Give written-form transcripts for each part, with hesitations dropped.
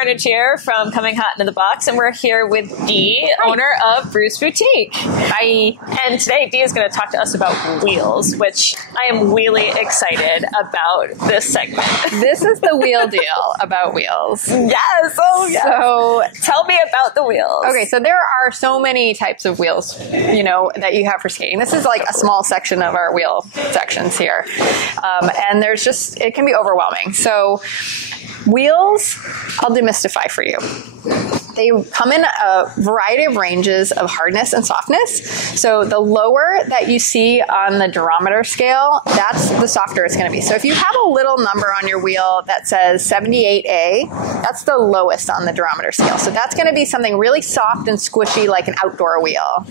Carnage here from Coming Hot into the Box, and we're here with Dee, owner of Bruised Boutique. Hi. And today Dee is going to talk to us about wheels, which I am really excited about this segment. This is the wheel deal about wheels. Yes. Oh, yes. So tell me about the wheels. Okay, so there are so many types of wheels, you know, that you have for skating. This is like a small section of our wheel sections here. And there's just, it can be overwhelming. So wheels, I'll demystify for you. They come in a variety of ranges of hardness and softness. So the lower that you see on the durometer scale, that's the softer it's going to be. So if you have a little number on your wheel that says 78A, that's the lowest on the durometer scale. So that's going to be something really soft and squishy like an outdoor wheel.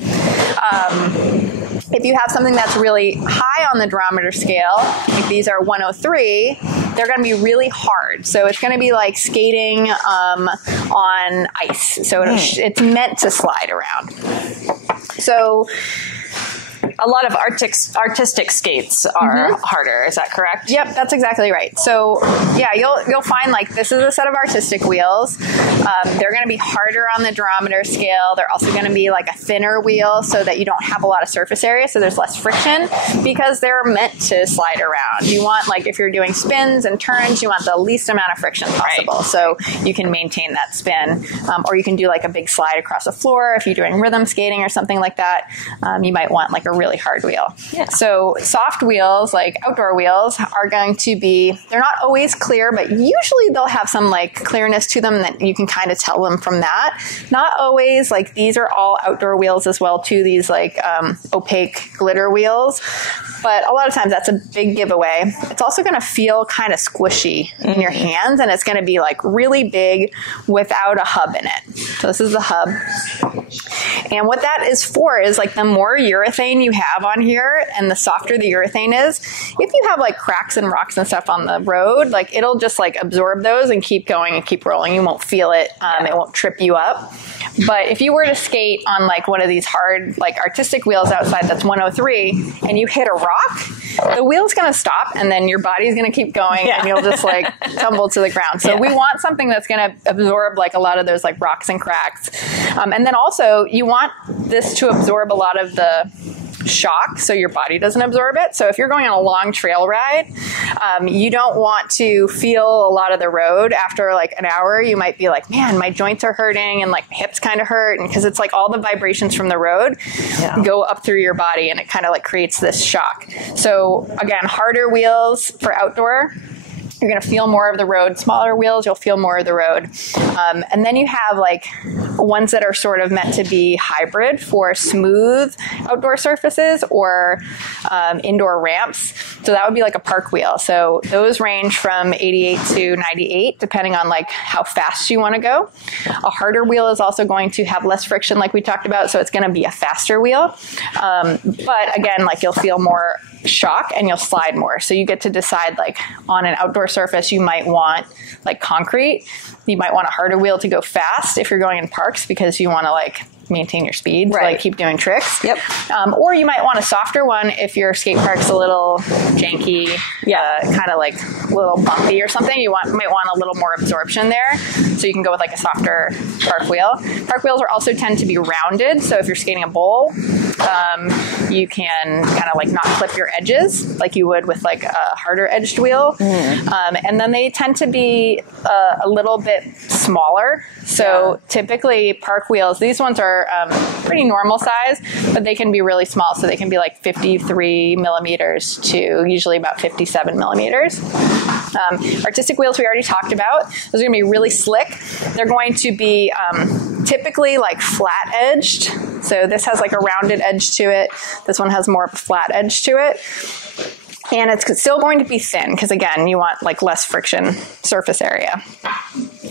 If you have something that's really high on the durometer scale, like these are 103, they're going to be really hard. So it's going to be like skating on ice. So it's meant to slide around. So a lot of artistic skates are harder. Is that correct? Yep, that's exactly right. So yeah, you'll find like this is a set of artistic wheels. They're going to be harder on the durometer scale. They're also going to be like a thinner wheel so that you don't have a lot of surface area, so there's less friction because they're meant to slide around. You want, like, if you're doing spins and turns, you want the least amount of friction possible, right, so you can maintain that spin. Or you can do like a big slide across the floor if you're doing rhythm skating or something like that. You might want like a really hard wheel. Yeah. So soft wheels, like outdoor wheels, are going to be, they're not always clear, but usually they'll have some like clearness to them that you can kind of tell them from that. Not always. Like these are all outdoor wheels as well too, these like opaque glitter wheels. But a lot of times that's a big giveaway. It's also going to feel kind of squishy in your hands, and it's going to be like really big without a hub in it. So this is the hub. And what that is for is like the more urethane you have on here and the softer the urethane is, if you have like cracks and rocks and stuff on the road, like it'll just like absorb those and keep going and keep rolling. You won't feel it. It won't trip you up. But if you were to skate on like one of these hard like artistic wheels outside that's 103 and you hit a rock, the wheel's going to stop and then your body's going to keep going and you'll just like tumble to the ground. So we want something that's going to absorb like a lot of those like rocks and cracks. And then also you want this to absorb a lot of the shock so your body doesn't absorb it. So if you're going on a long trail ride, you don't want to feel a lot of the road. After like an hour, you might be like, man, my joints are hurting and like my hips kind of hurt. And because it's like all the vibrations from the road go up through your body and it kind of like creates this shock. So again, harder wheels for outdoor. You're going to feel more of the road. Smaller wheels, you'll feel more of the road. And then you have like ones that are sort of meant to be hybrid for smooth outdoor surfaces or indoor ramps. So that would be like a park wheel. So those range from 88 to 98, depending on like how fast you want to go. A harder wheel is also going to have less friction like we talked about. So it's going to be a faster wheel. But again, like you'll feel more shock and you'll slide more. So you get to decide, like on an outdoor surface, you might want like concrete. You might want a harder wheel to go fast if you're going in parks because you want to like maintain your speed, to like keep doing tricks. Yep. Or you might want a softer one if your skate park's a little janky, kind of like a little bumpy or something. You might want a little more absorption there. So you can go with like a softer park wheel. Park wheels are also tend to be rounded. So if you're skating a bowl, you can kind of like not clip your edges like you would with like a harder edged wheel. And then they tend to be a little bit smaller. So typically park wheels, these ones are pretty normal size, but they can be really small. So they can be like 53 millimeters to usually about 57 millimeters. Artistic wheels we already talked about. Those are going to be really slick. They're going to be typically like flat edged. So this has like a rounded edge to it. This one has more of a flat edge to it. And it's still going to be thin because, again, you want like less friction surface area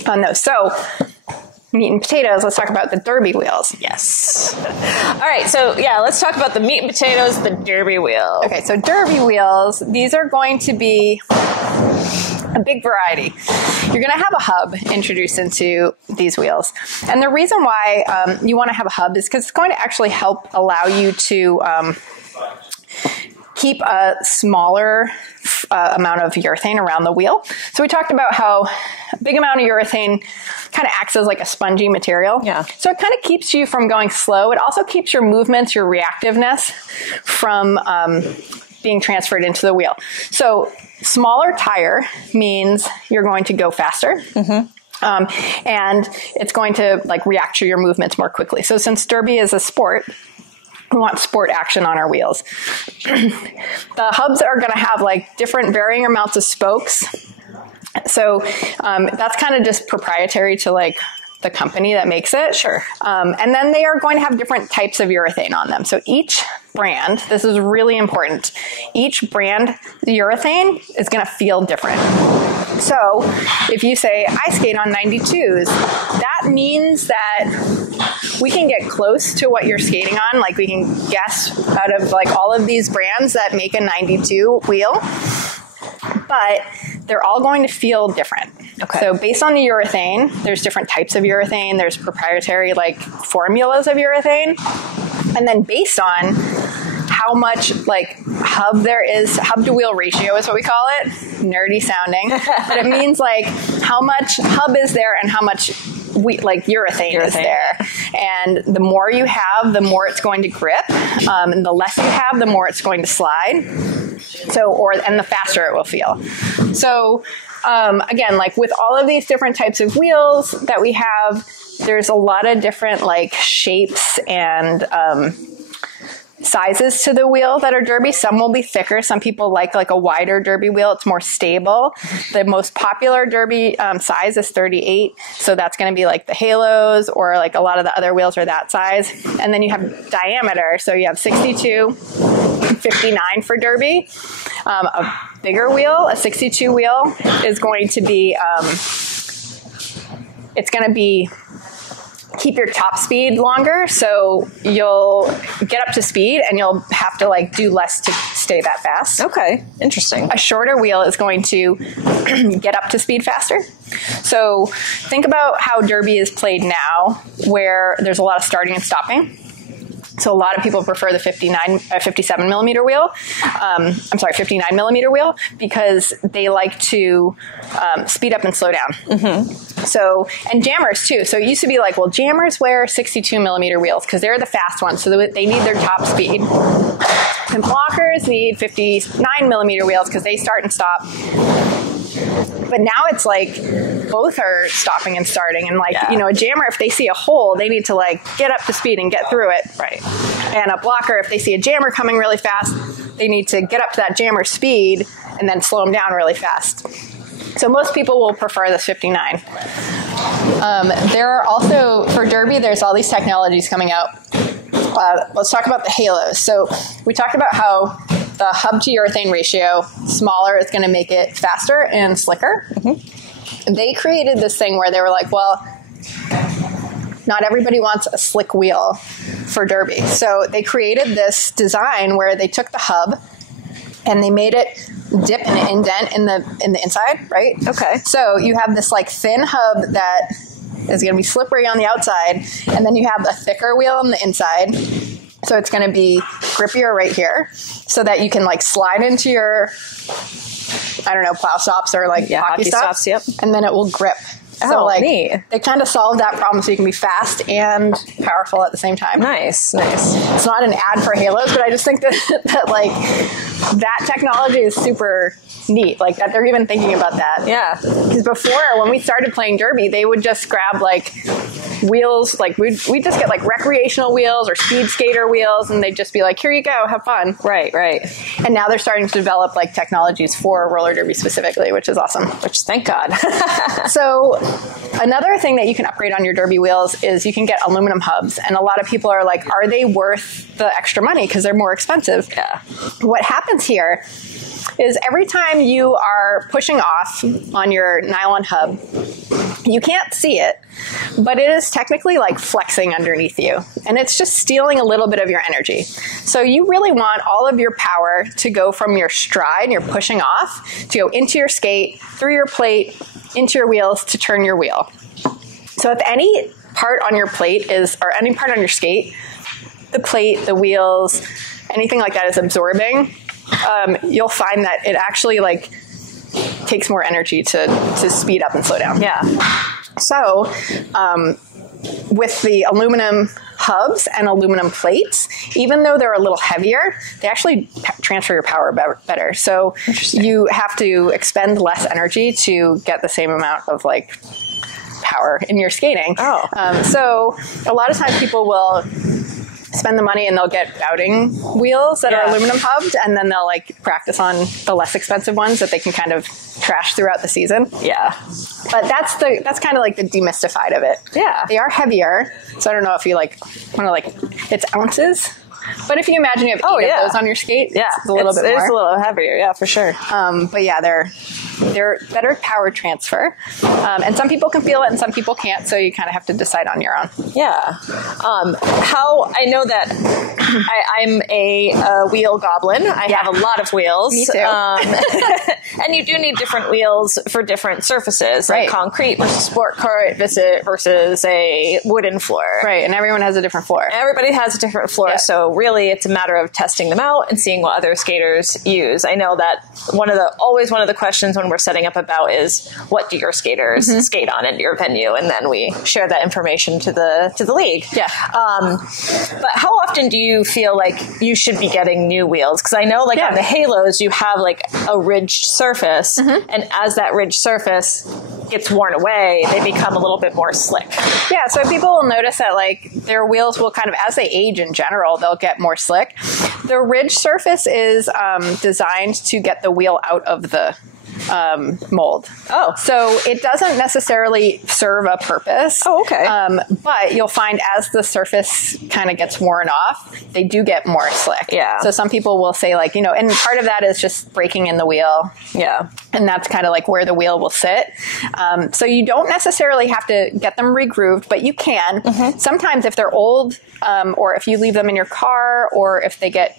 on those. So meat and potatoes, let's talk about the derby wheels. Yes. All right, so yeah, let's talk about the meat and potatoes, the derby wheel. Okay, so derby wheels, these are going to be a big variety. You're going to have a hub introduced into these wheels. And the reason why you want to have a hub is because it's going to actually help allow you to keep a smaller amount of urethane around the wheel. So we talked about how a big amount of urethane kind of acts as like a spongy material. Yeah. So it kind of keeps you from going slow. It also keeps your movements, your reactiveness from being transferred into the wheel. So smaller tire means you're going to go faster. And it's going to like react to your movements more quickly. So since Derby is a sport, we want sport action on our wheels. The hubs are going to have like different varying amounts of spokes. So that's kind of just proprietary to like the company that makes it. Sure. And then they are going to have different types of urethane on them. So each brand, this is really important, each brand, the urethane is going to feel different. So if you say, I skate on 92s, that means that we can get close to what you're skating on. Like we can guess out of like all of these brands that make a 92 wheel, but they're all going to feel different. Okay. So based on the urethane, there's different types of urethane. There's proprietary like formulas of urethane. And then based on how much like hub there is, hub to wheel ratio is what we call it. Nerdy sounding. But it means like how much hub is there and how much urethane is there. And the more you have, the more it's going to grip. And the less you have, the more it's going to slide. And the faster it will feel. So, again, like with all of these different types of wheels that we have, there's a lot of different like shapes and, sizes to the wheel that are derby. Some will be thicker. Some people like a wider derby wheel. It's more stable. The most popular derby size is 38. So that's going to be like the halos, or like a lot of the other wheels are that size. And then you have diameter. So you have 62, 59 for derby. A bigger wheel, a 62 wheel, is going to be, it's going to be keep your top speed longer, so you'll get up to speed and you'll have to like do less to stay that fast. Okay, interesting. A shorter wheel is going to get up to speed faster. So think about how derby is played now, where there's a lot of starting and stopping. So a lot of people prefer the 57 millimeter wheel. 59 millimeter wheel, because they like to speed up and slow down. So, and jammers too. So it used to be like, well, jammers wear 62 millimeter wheels because they're the fast ones. So they need their top speed. And blockers need 59 millimeter wheels because they start and stop. But now it's like both are stopping and starting. And like, a jammer, if they see a hole, they need to like get up to speed and get through it. Right. And a blocker, if they see a jammer coming really fast, they need to get up to that jammer speed and then slow them down really fast. So most people will prefer this 59. There are also, for derby, there's all these technologies coming out. Let's talk about the halos. So we talked about how the hub to urethane ratio, smaller, is going to make it faster and slicker. They created this thing where they were like, well, not everybody wants a slick wheel for derby. So they created this design where they took the hub and they made it dip and indent in the inside, right? Okay. So you have this like thin hub that is going to be slippery on the outside, and then you have a thicker wheel on the inside. So it's going to be grippier right here, so that you can like slide into your, plow stops or like hockey stops. Yep. And then it will grip. So neat. They kind of solved that problem, so you can be fast and powerful at the same time. Nice. It's not an ad for halos, but I just think that like that technology is super neat. Like that they're even thinking about that. Yeah. Because before, when we started playing derby, they would just grab like wheels, like we'd just get like recreational wheels or speed skater wheels, and they'd just be like, here you go, have fun. Right. And now they're starting to develop like technologies for roller derby specifically, which is awesome. Which, thank God. So another thing that you can upgrade on your derby wheels is you can get aluminum hubs. And a lot of people are like, are they worth the extra money because they're more expensive? Yeah. What happens here is every time you are pushing off on your nylon hub, you can't see it, but it is technically like flexing underneath you, and it's just stealing a little bit of your energy. So you really want all of your power to go from your stride, you're pushing off, to go into your skate, through your plate, into your wheels to turn your wheel. So if any part on your plate or any part on your skate, the plate, the wheels, anything like that is absorbing you'll find that it actually like takes more energy to speed up and slow down. Yeah. So, with the aluminum hubs and aluminum plates, even though they're a little heavier, they actually transfer your power better. So you have to expend less energy to get the same amount of like power in your skating. So a lot of times people will spend the money and they'll get bouting wheels that are aluminum hubbed, and then they'll like practice on the less expensive ones that they can kind of trash throughout the season. Yeah. But that's kind of like the demystified of it. Yeah. They are heavier. So I don't know if you like want to like, it's ounces. But if you imagine you have 8 of those on your skate, it's a little bit more. It's a little heavier, yeah, for sure. But yeah, they're better power transfer. And some people can feel it and some people can't, so you kind of have to decide on your own. Yeah. I know that I'm a wheel goblin. I have a lot of wheels. Me too. And you do need different wheels for different surfaces, like concrete versus sport court versus a wooden floor. Right, and everyone has a different floor. Everybody has a different floor, so really it's a matter of testing them out and seeing what other skaters use. I know that one of the questions when we're setting up a bout is, what do your skaters skate on in your venue? And then we share that information to the league. Yeah. But how often do you feel like you should be getting new wheels? Because I know like on the Halos, you have like a ridged surface, and as that ridged surface gets worn away, they become a little bit more slick. Yeah, so people will notice that like their wheels will kind of, as they age in general, they'll get more slick. The ridge surface is designed to get the wheel out of the mold. Oh. So it doesn't necessarily serve a purpose. Oh, okay. But you'll find as the surface kind of gets worn off, they do get more slick. Yeah. So some people will say like, and part of that is just breaking in the wheel. Yeah. And that's kind of like where the wheel will sit. So you don't necessarily have to get them regrooved, but you can. Sometimes if they're old, or if you leave them in your car, or if they get,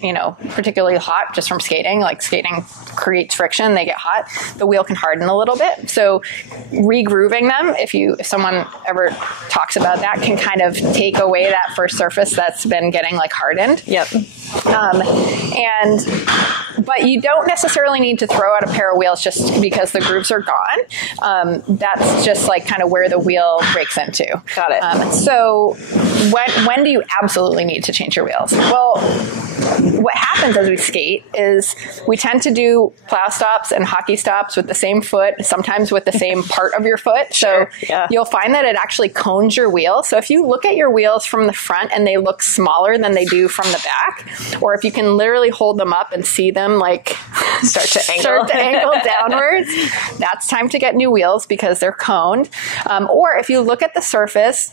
particularly hot just from skating, like skating creates friction, they get hot, the wheel can harden a little bit. So regrooving them, if someone ever talks about that, can kind of take away that first surface that's been getting like hardened. Yep. But you don't necessarily need to throw out a pair of wheels just because the grooves are gone. That's just like kind of where the wheel breaks into. Got it. So when do you absolutely need to change your wheels? Well, what happens as we skate is we tend to do plow stops and hockey stops with the same foot, sometimes with the same part of your foot. So you'll find that it actually cones your wheel. So if you look at your wheels from the front and they look smaller than they do from the back, or if you can literally hold them up and see them like start to angle downwards, that's time to get new wheels because they're coned. Or if you look at the surface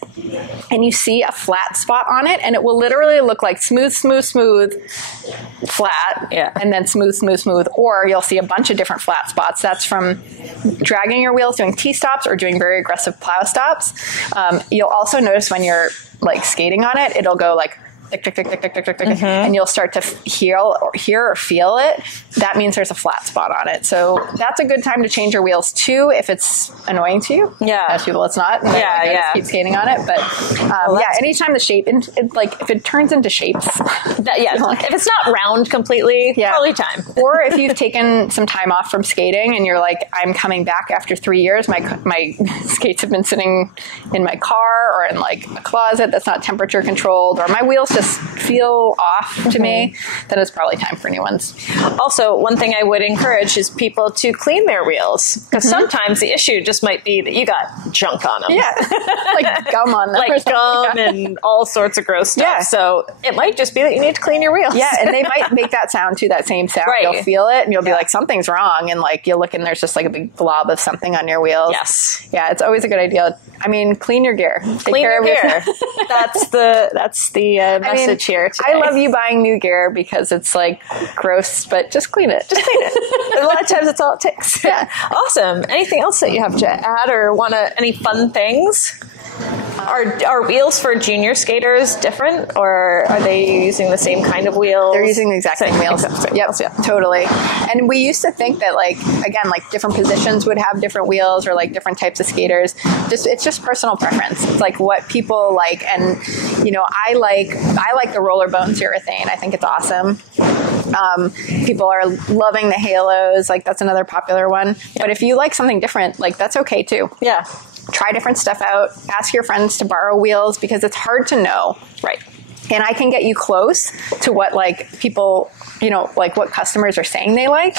and you see a flat spot on it, and it will literally look like smooth, flat, and then smooth, or you'll see a bunch of different flat spots. That's from dragging your wheels, doing T-stops, or doing very aggressive plow stops. You'll also notice when you're like skating on it, it'll go like tick, tick, tick, tick, tick, tick, tick, tick, and you'll start to hear or feel it. That means there's a flat spot on it. So that's a good time to change your wheels too, if it's annoying to you. Yeah. Most people it's not. Just keep skating on it. But anytime the shape, if it turns into shapes. If it's not round completely, probably time. Or if you've taken some time off from skating and you're like, I'm coming back after 3 years, my skates have been sitting in my car or in like a closet that's not temperature controlled, or my wheels just feel off to me, then it's probably time for new ones. Also, one thing I would encourage is people to clean their wheels, because sometimes the issue just might be that you got junk on them. Yeah, like gum on them. Like gum and all sorts of gross stuff. Yeah. So it might just be that you need to clean your wheels. Yeah, and they might make that sound too, that same sound. Right. You'll feel it and you'll be like, something's wrong. And like you'll look and there's just like a big blob of something on your wheels. Yes. Yeah, it's always a good idea. I mean, clean your gear. Clean your gear. That's the message here today. I love you buying new gear because it's like gross, but just clean it. Just clean it. A lot of times that's all it takes. Yeah. Awesome. Anything else that you have to add or any fun things? Are wheels for junior skaters different, or are they using the same kind of wheels? They're using the exact same wheels. Yep, yeah, totally. And we used to think that, like, again, like different positions would have different wheels, or like different types of skaters. It's just personal preference. It's like what people like, and you know, I like the roller bones urethane. I think it's awesome. People are loving the halos. Like, that's another popular one. Yeah. But if you like something different, like, that's okay too. Yeah. Try different stuff out. Ask your friends to borrow wheels, because it's hard to know. Right. And I can get you close to what, like, people, you know, like what customers are saying they like.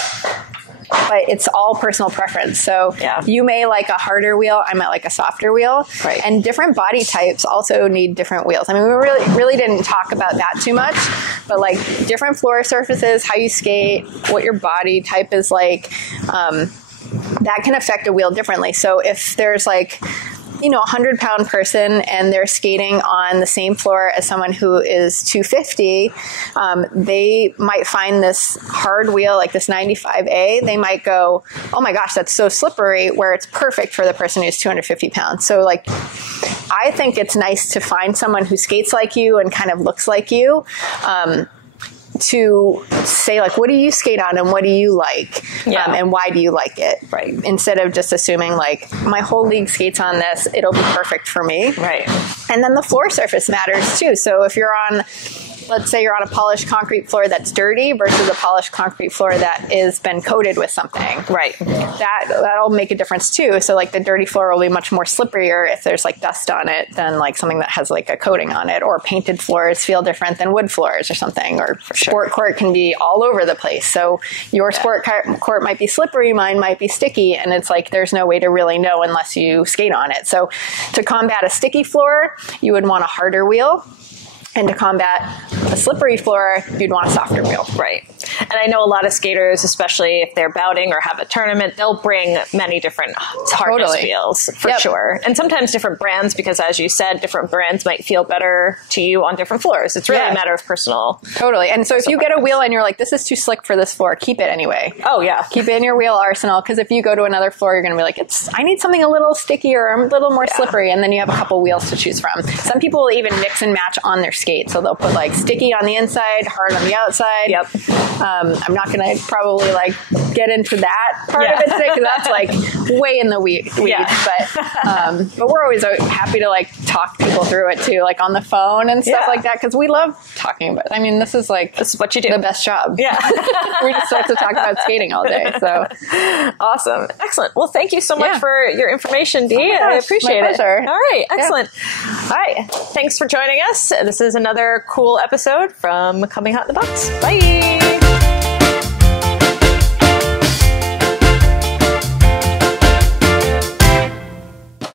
But it's all personal preference. So you may like a harder wheel. I might like a softer wheel. Right. And different body types also need different wheels. I mean, we really didn't talk about that too much. But like different floor surfaces, how you skate, what your body type is like, that can affect a wheel differently. So if there's like, you know, a 100-pound person and they're skating on the same floor as someone who is 250, they might find this hard wheel, like this 95A. They might go, oh my gosh, that's so slippery, where it's perfect for the person who's 250 pounds. So like, I think it's nice to find someone who skates like you and kind of looks like you, to say, like, what do you skate on and what do you like, and why do you like it? Right. Instead of just assuming, like, my whole league skates on this, it'll be perfect for me. Right. And then the floor surface matters too. So if you're on, let's say you're on a polished concrete floor that's dirty versus a polished concrete floor that is been coated with something. Right. That'll make a difference too. So like the dirty floor will be much more slipperier if there's like dust on it than like something that has like a coating on it. Or painted floors feel different than wood floors or something. Or sport court can be all over the place. So your sport court might be slippery, mine might be sticky, and it's like there's no way to really know unless you skate on it. So to combat a sticky floor, you would want a harder wheel. And to combat a slippery floor, you'd want a softer wheel. Right. And I know a lot of skaters, especially if they're bouting or have a tournament, they'll bring many different hardness wheels for sure. And sometimes different brands, because as you said, different brands might feel better to you on different floors. It's really a matter of personal. Totally. And so if you get a wheel and you're like, this is too slick for this floor, keep it anyway. Oh, yeah. Keep it in your wheel arsenal, because if you go to another floor, you're going to be like, I need something a little stickier or a little more slippery. And then you have a couple wheels to choose from. Some people will even mix and match on their skate. So they'll put like sticky on the inside, hard on the outside. Yep. I'm not going to probably like get into that part of it today, because that's like way in the weeds. But we're always happy to like talk people through it too, like on the phone and stuff like that, because we love talking about it. I mean, this is what you do. The best job. Yeah. We just have to talk about skating all day. So awesome. Excellent. Well, thank you so much for your information, Dee. I appreciate it. Pleasure. All right. Excellent. All right. Thanks for joining us. This is another cool episode from Coming Hot in the Box. Bye.